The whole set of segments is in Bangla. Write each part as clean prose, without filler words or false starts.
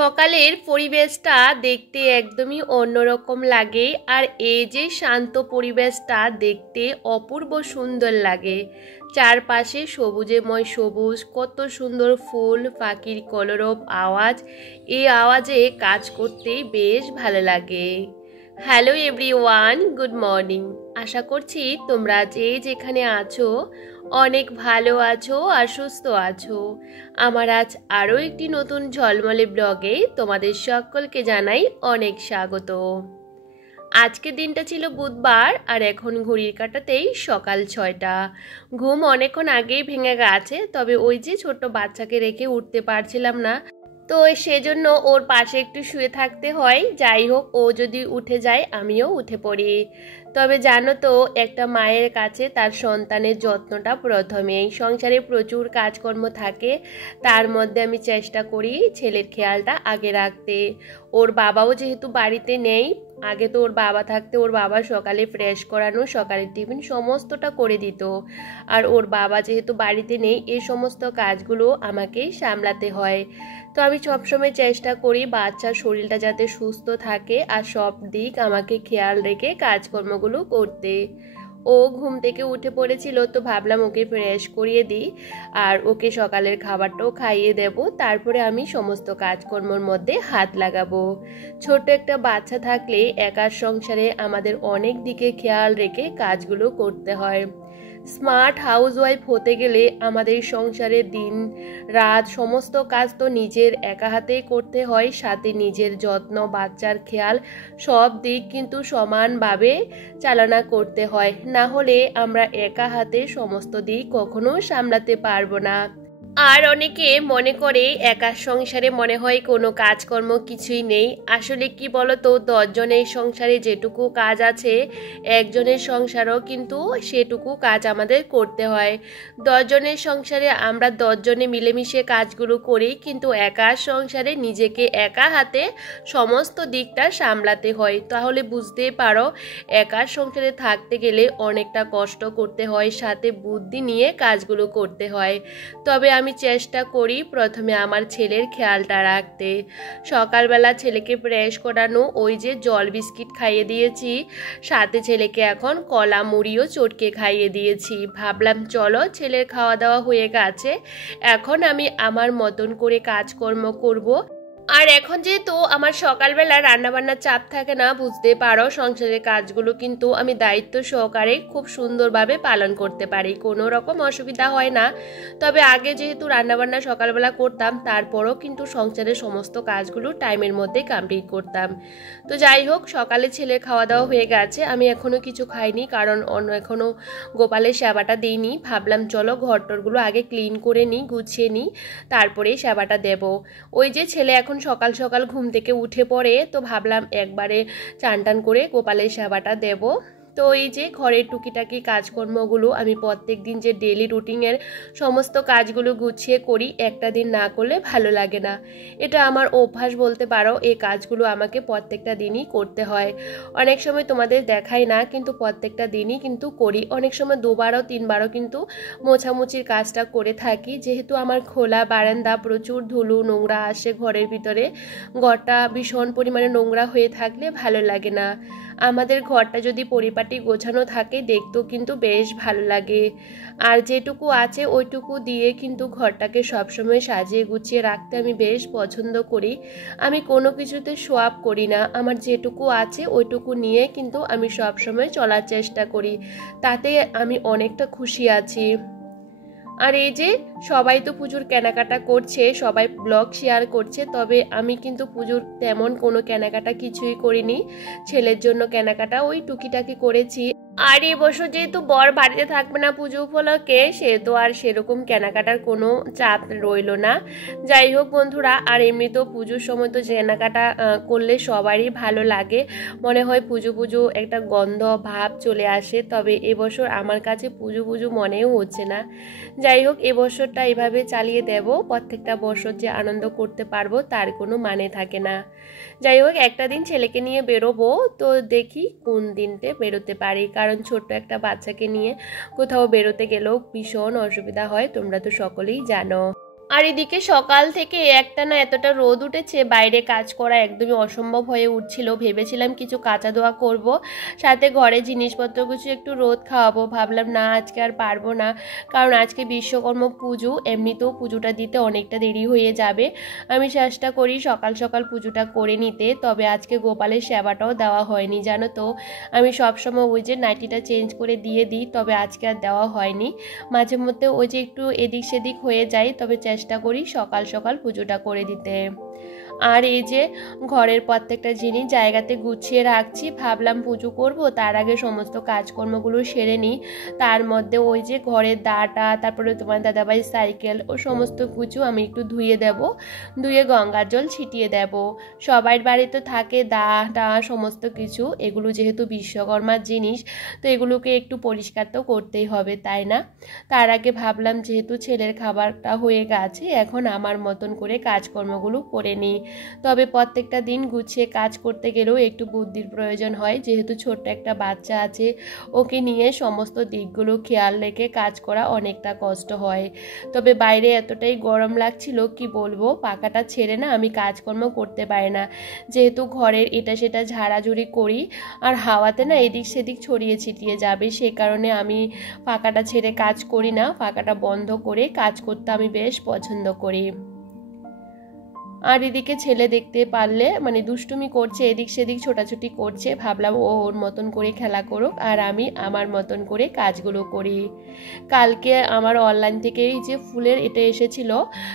সকালের পরিবেশটা দেখতে একদমই অন্যরকম লাগে। আর এই যে শান্ত পরিবেশটা দেখতে অপূর্ব সুন্দর লাগে। চারপাশে সবুজেময় সবুজ, কত সুন্দর ফুল, পাখির কলরব আওয়াজ। এই আওয়াজে কাজ করতে বেশ ভালো লাগে। Hello everyone, good morning. আশা করছি তোমরা যে যেখানে আছো অনেক ভালো আছো আর সুস্থ আছো। আমার আজ আরও একটি নতুন ঝলমলে ব্লগে তোমাদের সকলকে জানাই অনেক স্বাগত। আজকের দিনটা ছিল বুধবার আর এখন ঘড়ির কাঁটাতেই সকাল 6টা। ঘুম অনেকক্ষণ আগেই ভেঙে গেছে, তবে ওই যে ছোট্ট বাচ্চাকে রেখে উঠতে পারছিলাম না, তো সেজন্য ওর পাশে একটু শুয়ে থাকতে হয়। যাই হোক, ও যদি উঠে যায় আমিও উঠে পড়ি। তবে জানো তো, একটা মায়ের কাছে তার সন্তানের যত্নটা প্রথমেই। সংসারে প্রচুর কাজকর্ম থাকে, তার মধ্যে আমি চেষ্টা করি ছেলের খেয়ালটা আগে রাখতে। ওর বাবাও যেহেতু বাড়িতে নেই, আগে তো ওর বাবা থাকতে ওর বাবা সকালে ফ্রেশ করানো, সকালের টিফিন সমস্তটা করে দিত। আর ওর বাবা যেহেতু বাড়িতে নেই, এই সমস্ত কাজগুলো আমাকেই সামলাতে হয়। তো আমি সবসময় চেষ্টা করি বাচ্চার শরীরটা যাতে সুস্থ থাকে আর সব দিক আমাকে খেয়াল রেখে কাজকর্মগুলো করতে। ও ঘুম থেকে উঠে পড়েছিল, তো ভাবলাম ওকে ফ্রেশ করিয়ে দিই আর ওকে সকালের খাবারটাও খাইয়ে দেব, তারপরে আমি সমস্ত কাজকর্মের মধ্যে হাত লাগাবো। ছোট একটা বাচ্চা থাকলে একার সংসারে আমাদের অনেক দিকে খেয়াল রেখে কাজগুলো করতে হয়। স্মার্ট হাউসওয়াইফ হতে গেলে আমাদের সংসারে দিন রাত সমস্ত কাজ তো নিজের একা হাতেই করতে হয়, সাথে নিজের যত্ন, বাচ্চার খেয়াল সব দিক কিন্তু সমানভাবে চালনা করতে হয়। না হলে আমরা একা হাতে সমস্ত দিক কখনো সামলাতে পারবো না। আর অনেকে মনে করে একা সংসারে মনে হয় কোনো কাজকর্ম কিছুই নেই। আসলে কি বলতো, 10 জনের সংসারে যেটুকু কাজ আছে, একজনের সংসারও কিন্তু সেটুকু কাজ আমাদের করতে হয়। 10 জনের সংসারে আমরা 10 জনে মিলেমিশে কাজগুলো করি, কিন্তু একা সংসারে নিজেকে একা হাতে সমস্ত দিকটা সামলাতে হয়। তাহলে বুঝতেই পারো, একা সংসারে থাকতে গেলে অনেকটা কষ্ট করতে হয়, সাথে বুদ্ধি নিয়ে কাজগুলো করতে হয়। তবে আমি চেষ্টা করি প্রথমে আমার ছেলের খেয়ালটা রাখতে। সকালবেলা ছেলেকে ব্রাশ করানো, ওই যে জল বিস্কিট খাইয়ে দিয়েছি, সাথে ছেলেকে এখন কলা মুড়িও চটকে খাইয়ে দিয়েছি। ভাবলাম চলো, ছেলের খাওয়া দাওয়া হয়ে গেছে, এখন আমি আমার মতন করে কাজকর্ম করব। আর এখন যেহেতু আমার সকালবেলা রান্নাবান্নার চাপ থাকে না, বুঝতে পারো সংসারের কাজগুলো কিন্তু আমি দায়িত্ব সহকারে খুব সুন্দরভাবে পালন করতে পারি, কোনো রকম অসুবিধা হয় না। তবে আগে যেহেতু রান্নাবান্না সকালবেলা করতাম, তারপরও কিন্তু সংসারের সমস্ত কাজগুলো টাইমের মধ্যে কমপ্লিট করতাম। তো যাই হোক, সকালে ছেলের খাওয়া দাওয়া হয়ে গেছে, আমি এখনও কিছু খাইনি, কারণ এখনও গোপালের সেবাটা দিইনি। ভাবলাম চলো ঘরটরগুলো আগে ক্লিন করে নিই, গুছিয়ে নিই, তারপরেই সেবাটা দেব। ওই যে ছেলে এখন সকাল সকাল ঘুম থেকে উঠে পড়ে, তো ভাবলাম একবারে চান টান করে গোপালের সেবাটা দেব। তো এই যে ঘরের টুকিটাকি কাজকর্মগুলো আমি প্রত্যেক দিন যে ডেলি রুটিনের সমস্ত কাজগুলো গুছিয়ে করি, একটা দিন না করলে ভালো লাগে না। এটা আমার অভ্যাস বলতে পারো, এই কাজগুলো আমাকে প্রত্যেকটা দিনই করতে হয়। অনেক সময় তোমাদের দেখাই না, কিন্তু প্রত্যেকটা দিনই কিন্তু করি। অনেক সময় 2বারও 3বারও কিন্তু মোছামুছির কাজটা করে থাকি। যেহেতু আমার খোলা বারান্দা, প্রচুর ধুলো নোংরা আসে ঘরের ভিতরে, ঘরটা ভীষণ পরিমাণে নোংরা হয়ে থাকলে ভালো লাগে না। আমাদের ঘরটা যদি পরিপাটি গোছানো থাকে, দেখতেও কিন্তু বেশ ভালো লাগে। আর যেটুকু আছে ওইটুকু দিয়ে কিন্তু ঘরটাকে সবসময় সাজিয়ে গুছিয়ে রাখতে আমি বেশ পছন্দ করি। আমি কোনো কিছুতে শো অফ করি না, আমার যেটুকু আছে ওইটুকু নিয়ে কিন্তু আমি সবসময় চলার চেষ্টা করি, তাতে আমি অনেকটা খুশি আছি। আর এই যে সবাই তো পুজোর কেনাকাটা করছে, সবাই ব্লগ শেয়ার করছে, তবে আমি কিন্তু পুজোর তেমন কোনো কেনাকাটা কিছুই করিনি। ছেলের জন্য কেনাকাটা ওই টুকিটাকি করেছি। আর এবছর যেহেতু বর বাড়িতে থাকবে না পুজো উপলক্ষে, সেহেতু আর সেরকম কেনাকাটার কোনো চাপ রইল না। যাই হোক বন্ধুরা, আর এমনিতেও পুজোর সময় তো কেনাকাটা করলে সবারই ভালো লাগে, মনে হয় পুজো পুজো একটা গন্ধ ভাব চলে আসে। তবে এবছর আমার কাছে পুজো পুজো মনেও হচ্ছে না। যাই হোক, এবছরটা এভাবে চালিয়ে দেব, প্রত্যেকটা বছর যে আনন্দ করতে পারবো তার কোনো মানে থাকে না। যাই হোক, একটা দিন ছেলেকে নিয়ে বেরোবো, তো দেখি কোন দিনতে বেরোতে পারি, কারণ ছোট্ট একটা বাচ্চাকে নিয়ে কোথাও বেরোতে গেলেও ভীষণ অসুবিধা হয়, তোমরা তো সকলেই জানো। আর এদিকে সকাল থেকে একটানা এতটা রোদ উঠেছে, বাইরে কাজ করা একদমই অসম্ভব হয়ে উঠছিল। ভেবেছিলাম কিছু কাঁচা ধোয়া করব, সাথে ঘরে জিনিসপত্র কিছু একটু রোদ খাওয়াবো। ভাবলাম না, আজকে আর পারবো না, কারণ আজকে বিশ্বকর্মা পুজো, এমনিতেও পুজোটা দিতে অনেকটা দেরি হয়ে যাবে। আমি চেষ্টা করি সকাল সকাল পুজোটা করে নিতে, তবে আজকে গোপালের সেবাটাও দেওয়া হয়নি জানো তো। আমি সবসময় ওই যে নাইটিটা চেঞ্জ করে দিয়ে দিই, তবে আজকে আর দেওয়া হয়নি। মাঝে মধ্যে ওই যে একটু এদিক সেদিক হয়ে যায়, তবে চেষ্টা করি সকাল সকাল পুজোটা করে দিতে। আর এই যে ঘরের প্রত্যেকটা জিনিস জায়গাতে গুছিয়ে রাখছি, ভাবলাম পুজো করব, তার আগে সমস্ত কাজকর্মগুলো সেরে নিই। তার মধ্যে ওই যে ঘরের দাটা, তারপরে তোমার দাদাভাই সাইকেল ও সমস্ত কিছু আমি একটু ধুয়ে দেব, ধুয়ে গঙ্গার জল ছিটিয়ে দেব। সবার বাড়িতে থাকে দাটা সমস্ত কিছু, এগুলো যেহেতু বিশ্বকর্মার জিনিস, তো এগুলোকে একটু পরিষ্কার তো করতেই হবে, তাই না? তার আগে ভাবলাম যেহেতু ছেলের খাবারটা হয়ে গেছে, এখন আমার মতন করে কাজকর্মগুলো করে নিই। তবে প্রত্যেকটা দিন গুছিয়ে কাজ করতে গেলেও একটু বুদ্ধির প্রয়োজন হয়, যেহেতু ছোট্ট একটা বাচ্চা আছে, ওকে নিয়ে সমস্ত দিকগুলো খেয়াল রেখে কাজ করা অনেকটা কষ্ট হয়। তবে বাইরে এতটাই গরম লাগছিল, কি বলবো, পাখাটা ছেড়ে না আমি কাজকর্ম করতে পারি না, যেহেতু ঘরের এটা সেটা ঝাড়াঝুড়ি করি, আর হাওয়াতে না এদিক সেদিক ছড়িয়ে ছিটিয়ে যাবে, সে কারণে আমি পাখাটা ছেড়ে কাজ করি না, পাখাটা বন্ধ করে কাজ করতে আমি বেশ পছন্দ করি। আর এদিকে ছেলে দেখতে পারলে মানে দুষ্টুমি করছে, এদিক সেদিক ছোটাছুটি করছে, ভাবলাম ও ওর মতন করে খেলা করুক, আর আমি আমার মতন করে কাজগুলো করি। কালকে আমার অনলাইন থেকে এই যে ফুলের এটা এসেছিল,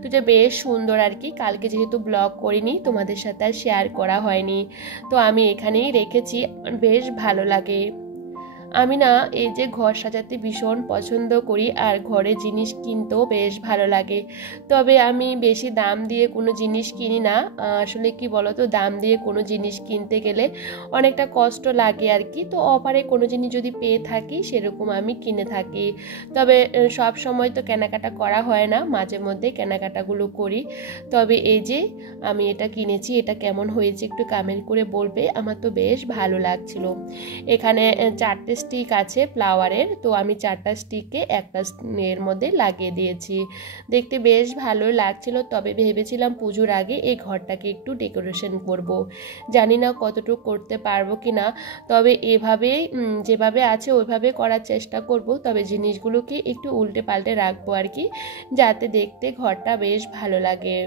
তো এটা বেশ সুন্দর আর কি। কালকে যেহেতু ব্লগ করিনি, তোমাদের সাথে আর শেয়ার করা হয়নি, তো আমি এখানেই রেখেছি, বেশ ভালো লাগে। আমি না এই যে ঘর সাজাতে ভীষণ পছন্দ করি, আর ঘরে জিনিস কিনতেও বেশ ভালো লাগে। তবে আমি বেশি দাম দিয়ে কোনো জিনিস কিনি না। আসলে কি বলতো, দাম দিয়ে কোনো জিনিস কিনতে গেলে অনেকটা কষ্ট লাগে আর কি। তো অফারে কোনো জিনিস যদি পেয়ে থাকি, সেরকম আমি কিনে থাকি। তবে সব সময় তো কেনাকাটা করা হয় না, মাঝে মধ্যে কেনাকাটাগুলো করি। তবে এই যে আমি এটা কিনেছি, এটা কেমন হয়েছে একটু কমেন্ট করে বলবে, আমার তো বেশ ভালো লাগছিল। এখানে 4টে স্টিক আছে ফ্লাওয়ারের, তো আমি 4টা স্টিককে একটা এর মধ্যে লাগিয়ে দিয়েছি। দেখতে বেশ ভালো লাগছিল, তবে ভেবেছিলাম পুজোর আগে এই ঘরটাকে একটু ডেকোরেশন করব। জানি না কতটুকু করতে পারবো কি না, তবে এভাবেই যেভাবে আছে ওইভাবে করার চেষ্টা করব। তবে জিনিসগুলোকে একটু উল্টে পাল্টে রাখবো আর কি, যাতে দেখতে ঘরটা বেশ ভালো লাগে।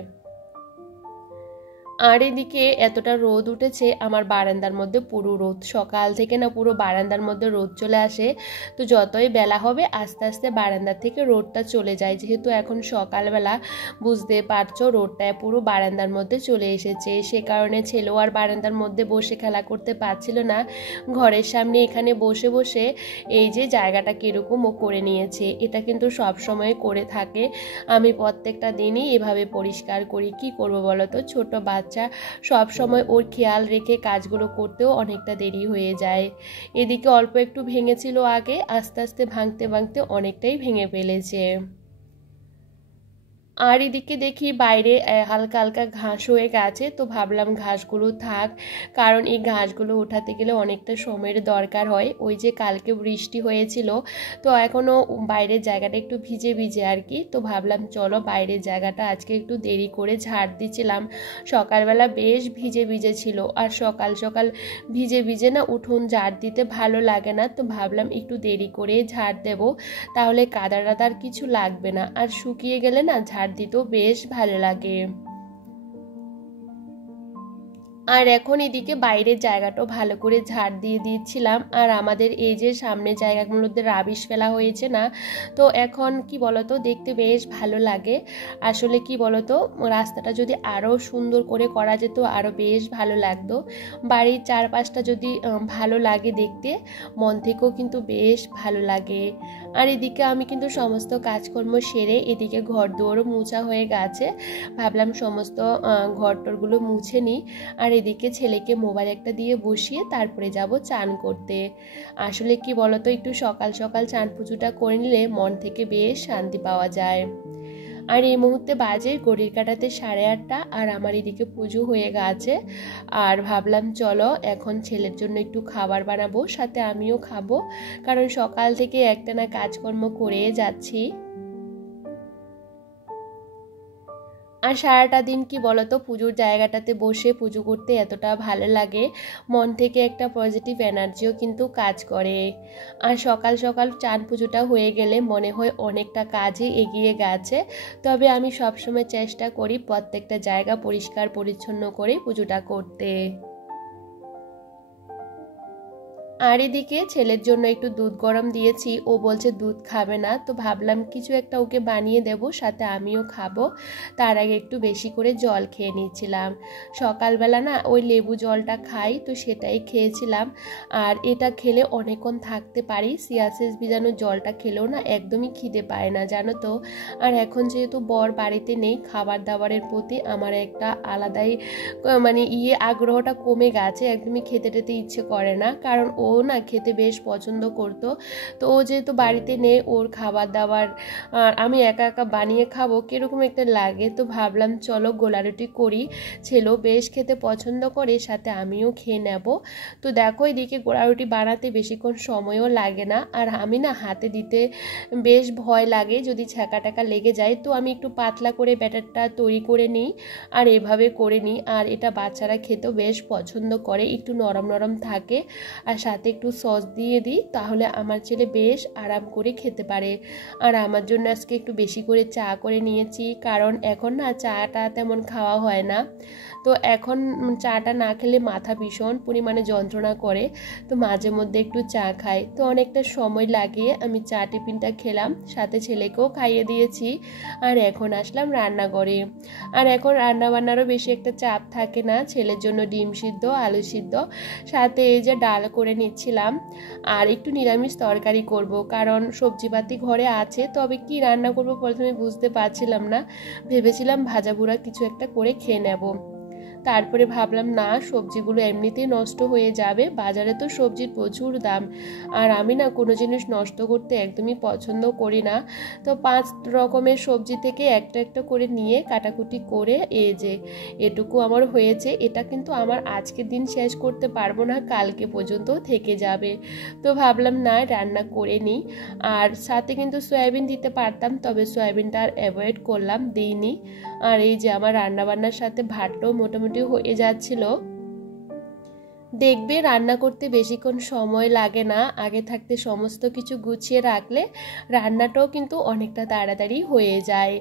আর এদিকে এতটা রোদ উঠেছে, আমার বারান্দার মধ্যে পুরো রোদ, সকাল থেকে না পুরো বারান্দার মধ্যে রোদ চলে আসে। তো যতই বেলা হবে আস্তে আস্তে বারান্দার থেকে রোদটা চলে যায়, যেহেতু এখন সকালবেলা, বুঝতে পারছো রোদটা পুরো বারান্দার মধ্যে চলে এসেছে। সে কারণে ছেলেও আর বারান্দার মধ্যে বসে খেলা করতে পারছিল না, ঘরের সামনে এখানে বসে বসে এই যে জায়গাটা কীরকম ও করে নিয়েছে। এটা কিন্তু সব সময় করে থাকে, আমি প্রত্যেকটা দিনই এভাবে পরিষ্কার করি। কি করব বলো তো, ছোট বাচ্চা, সব সময় ওর খেয়াল রেখে কাজগুলো করতেও অনেকটা দেরি হয়ে যায়। এদিকে অল্প একটু ভেঙেছিল আগে, আস্তে আস্তে ভাঙতে ভাঙতে অনেকটাই ভেঙে ফেলেছে। আর এদিকে দেখি বাইরে হালকা হালকা ঘাস হয়ে গেছে, তো ভাবলাম ঘাসগুলো থাক, কারণ এই ঘাসগুলো উঠাতে গেলে অনেকটা সময়ের দরকার হয়। ওই যে কালকে বৃষ্টি হয়েছিল, তো এখনও বাইরের জায়গাটা একটু ভিজে ভিজে আর কি। তো ভাবলাম চলো বাইরের জায়গাটা আজকে একটু দেরি করে ঝাড় দিচ্ছিলাম, সকালবেলা বেশ ভিজে ভিজে ছিল, আর সকাল সকাল ভিজে ভিজে না উঠোন ঝাড় দিতে ভালো লাগে না। তো ভাবলাম একটু দেরি করে ঝাড় দেব, তাহলে কাদা টাদার কিছু লাগবে না, আর শুকিয়ে গেলে না ঝাড় দিতেও বেশ ভালো লাগে। আর এখন এদিকে বাইরের জায়গাটাও ভালো করে ঝাড় দিয়ে দিচ্ছিলাম। আর আমাদের এই যে সামনের জায়গাগুলোতে রাবিশ ফেলা হয়েছে না, তো এখন কি বলতো দেখতে বেশ ভালো লাগে। আসলে কি বলতো, রাস্তাটা যদি আরও সুন্দর করে করা যেত আরও বেশ ভালো লাগতো। বাড়ির চারপাশটা যদি ভালো লাগে দেখতে, মন থেকেও কিন্তু বেশ ভালো লাগে। আর এদিকে আমি কিন্তু সমস্ত কাজকর্ম সেরে এদিকে ঘর দুয়ারও মুছা হয়ে গেছে, ভাবলাম সমস্ত ঘরটরগুলো মুছে নিই। আর এদিকে ছেলেকে মোবাইল একটা দিয়ে বসিয়ে তারপরে যাব চান করতে। আসলে কি বলতো, একটু সকাল সকাল চান পুজোটা করে নিলে মন থেকে বেশ শান্তি পাওয়া যায়। আর এই মুহূর্তে বাজে ঘড়ির কাঁটাতে 8:30, আর আমার এদিকে পুজো হয়ে গেছে। আর ভাবলাম চলো এখন ছেলের জন্য একটু খাবার বানাবো, সাথে আমিও খাবো, কারণ সকাল থেকে একটানা কাজকর্ম করে যাচ্ছি। আর সারাটা দিন কি বলতো, পুজোর জায়গাটাতে বসে পুজো করতে এতটা ভালো লাগে, মন থেকে একটা পজিটিভ এনার্জিও কিন্তু কাজ করে। আর সকাল সকাল চান পুজোটা হয়ে গেলে মনে হয় অনেকটা কাজই এগিয়ে গেছে। তবে আমি সবসময় চেষ্টা করি প্রত্যেকটা জায়গা পরিষ্কার পরিচ্ছন্ন করে পুজোটা করতে। আর এদিকে ছেলের জন্য একটু দুধ গরম দিয়েছি, ও বলছে দুধ খাবে না, তো ভাবলাম কিছু একটা ওকে বানিয়ে দেব, সাথে আমিও খাবো। তার আগে একটু বেশি করে জল খেয়ে নিচ্ছিলাম। সকালবেলা না ওই লেবু জলটা খাই, তো সেটাই খেয়েছিলাম। আর এটা খেলে অনেকক্ষণ থাকতে পারি, সিয়াসিস ভিজানো জলটা খেলেও না একদমই খিদে পায় না, জানো তো। আর এখন যেহেতু বর বাড়িতে নেই, খাবার দাবারের প্রতি আমার একটা আলাদাই মানে আগ্রহটা কমে গেছে, একদমই খেতে টেতে ইচ্ছে করে না, কারণ ও না খেতে বেশ পছন্দ করতো। তো ও যেহেতু বাড়িতে নেই, ওর খাবার দাবার আমি একা একা বানিয়ে খাবো কীরকম একটা লাগে। তো ভাবলাম চলো গোলা রুটি করি, ছেলেও বেশ খেতে পছন্দ করে, সাথে আমিও খেয়ে নেব। তো দেখো এদিকে গোলা রুটি বানাতে বেশিক্ষণ সময়ও লাগে না, আর আমি না হাতে দিতে বেশ ভয় লাগে যদি ছ্যাঁকা ট্যাঁকা লেগে যায়, তো আমি একটু পাতলা করে ব্যাটারটা তৈরি করে নিই আর এভাবে করে নিই। আর এটা বাচ্চারা খেতেও বেশ পছন্দ করে, একটু নরম নরম থাকে, আর সাথে একটু সস দিয়ে দিই, তাহলে আমার ছেলে বেশ আরাম করে খেতে পারে। আর আমার জন্য আজকে একটু বেশি করে চা করে নিয়েছি, কারণ এখন না চাটা তেমন খাওয়া হয় না। তো এখন চাটা না খেলে মাথা ভীষণ পরিমাণে যন্ত্রণা করে, তো মাঝে মধ্যে একটু চা খাই। তো অনেকটা সময় লাগিয়ে আমি চা টিফিনটা খেলাম, সাথে ছেলেকেও খাইয়ে দিয়েছি। আর এখন আসলাম রান্নাঘরে। আর এখন রান্নাবান্নারও বেশি একটা চাপ থাকে না, ছেলের জন্য ডিম সিদ্ধ, আলু সিদ্ধ, সাথে এই যে ডাল করে নিচ্ছিলাম। আর একটু নিরামিষ তরকারি করব, কারণ সবজিপাতি ঘরে আছে, তবে কি রান্না করব প্রথমে বুঝতে পারছিলাম না, ভেবেছিলাম ভাজা ভুড়া কিছু একটা করে খেয়ে নেব। তারপরে ভাবলাম না, সবজিগুলো এমনিতেই নষ্ট হয়ে যাবে, বাজারে তো সবজির প্রচুর দাম, আর আমি না কোনো জিনিস নষ্ট করতে একদমই পছন্দ করি না। তো 5 রকমের সবজি থেকে একটা একটা করে নিয়ে কাটাকুটি করে এই যে এটুকু আমার হয়েছে, এটা কিন্তু আমার আজকের দিন শেষ করতে পারবো না, কালকে পর্যন্ত থেকে যাবে। তো ভাবলাম না রান্না করে নিই। আর সাথে কিন্তু সয়াবিন দিতে পারতাম, তবে সয়াবিনটা আর অ্যাভয়েড করলাম, দিইনি। আর এই যে আমার রান্নাবান্নার সাথে ভাতটাও মোটামুটি হয়ে যাচ্ছিল। দেখবে রান্না করতে বেশিক্ষণ সময় লাগে না, আগে থাকতে সমস্ত কিছু গুছিয়ে রাখলে রান্নাটাও কিন্তু অনেকটা তাড়াতাড়ি হয়ে যায়।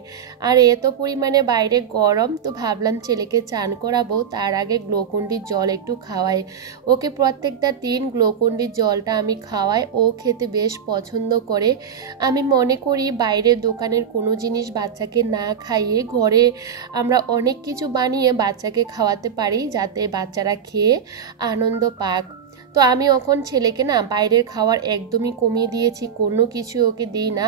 আর এত পরিমাণে বাইরে গরম, তো ভাবলাম ছেলেকে চান করাবো, তার আগে গ্লুকন্ডির জল একটু খাওয়াই। ওকে প্রত্যেকটা দিন গ্লুকন্ডির জলটা আমি খাওয়াই, ও খেতে বেশ পছন্দ করে। আমি মনে করি বাইরের দোকানের কোনো জিনিস বাচ্চাকে না খাইয়ে ঘরে আমরা অনেক কিছু বানিয়ে বাচ্চাকে খাওয়াতে পারি, যাতে বাচ্চারা খেয়ে আনন্দ পাক। তো আমি এখন ছেলেকে না বাইরের খাওয়ার একদমই কমিয়ে দিয়েছি, কোনো কিছু ওকে দিই না।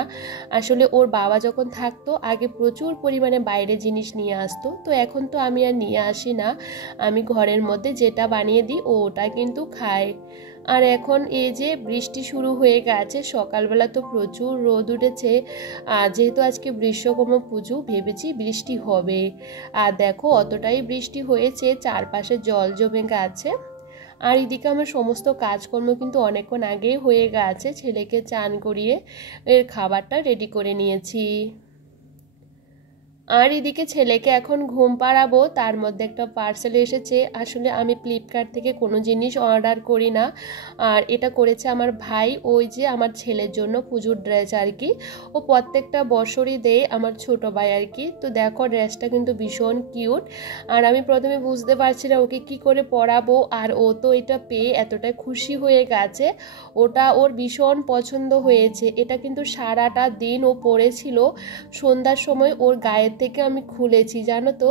আসলে ওর বাবা যখন থাকতো আগে প্রচুর পরিমাণে বাইরে জিনিস নিয়ে আসতো, তো এখন তো আমি আর নিয়ে আসি না, আমি ঘরের মধ্যে যেটা বানিয়ে দিই ওটা কিন্তু খায়। আর এখন এই যে বৃষ্টি শুরু হয়ে গেছে, সকালবেলা তো প্রচুর রোদ উঠেছে, আর যেহেতু আজকে বিশ্বকর্মা পুজো ভেবেছি বৃষ্টি হবে। আর দেখো অতটাই বৃষ্টি হয়েছে, চারপাশে জল জমে গেছে। আর এদিকে আমার সমস্ত কাজকর্ম কিন্তু অনেকক্ষণ আগেই হয়ে গেছে, ছেলেকে চান করিয়ে এর খাবারটা রেডি করে নিয়েছি। আর এদিকে ছেলেকে এখন ঘুম পাড়াবো, তার মধ্যে একটা পার্সেল এসেছে। আসলে আমি ফ্লিপকার্ট থেকে কোনো জিনিস অর্ডার করি না, আর এটা করেছে আমার ভাই, ওই যে আমার ছেলের জন্য পুজোর ড্রেস আর কি, ও প্রত্যেকটা বছরই দেয় আমার ছোট ভাই আর কি। তো দেখো ড্রেসটা কিন্তু ভীষণ কিউট, আর আমি প্রথমে বুঝতে পারছি না ওকে কি করে পরাবো, আর ও তো এটা পেয়ে এতটাই খুশি হয়ে গেছে, ওটা ওর ভীষণ পছন্দ হয়েছে। এটা কিন্তু সারাটা দিন ও পরেছিল, সন্ধ্যার সময় ওর গায়ের থেকে আমি খুলেছি, জানো তো।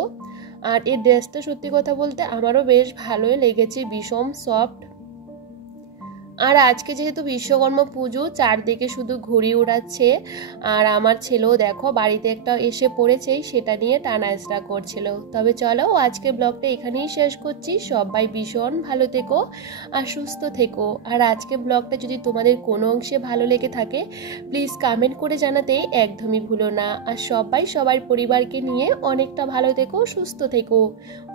আর এই ড্রেসটা সত্যি কথা বলতে আমারও বেশ ভালোই লেগেছে, ভীষণ সফট। আর আজকে যেহেতু বিশ্বকর্মা পুজো, চারদিকে শুধু ঘুড়ি উড়াচ্ছে, আর আমার ছেলেও দেখো বাড়িতে একটা এসে পড়েছে, সেটা নিয়ে টানাহেঁচড়া করছিল। তবে চলো আজকে ব্লগটা এখানেই শেষ করছি, সবাই ভীষণ ভালো থেকো আর সুস্থ থেকো। আর আজকে ব্লগটা যদি তোমাদের কোনো অংশে ভালো লেগে থাকে প্লিজ কমেন্ট করে জানাতে একদমই ভুলো না। আর সবাই সবার পরিবারকে নিয়ে অনেকটা ভালো থেকো, সুস্থ থেকো।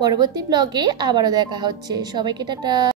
পরবর্তী ব্লগে আবারও দেখা হচ্ছে, সবাইকে টাটা।